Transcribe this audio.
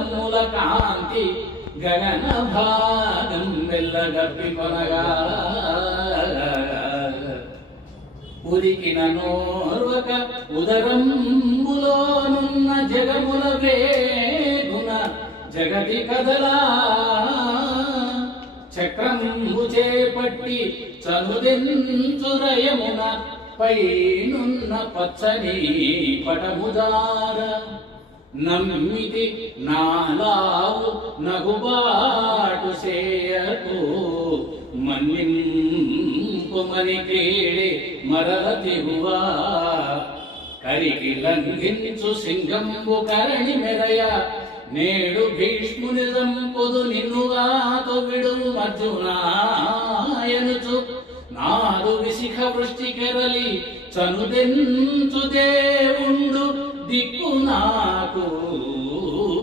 దమ్ముల కాంతి గగన భాగం వెళ్ళగప్పి కొనగా ఉరికిన నోర్వక ఉదరంబులోనున్న జగముల వేగున జగతి కదలా చక్రము చేపట్టి చనుదెంచురయమున పైనున్న పచ్చని పటముదార నమ్మితి నాలావు నగుబాటు చేయకు మన్నింపుమని కేడే మరల తిరువా కరికి లంఘించు సింగంబు కరణి మెరయ నేడు భీష్ముని సంపుదు నిన్నుగాతో విడుము అర్జునాయనుచు నాదు విశిఖ వృష్టి కెరలి చనుదెంచు దేవుండు దిక్కు నాకు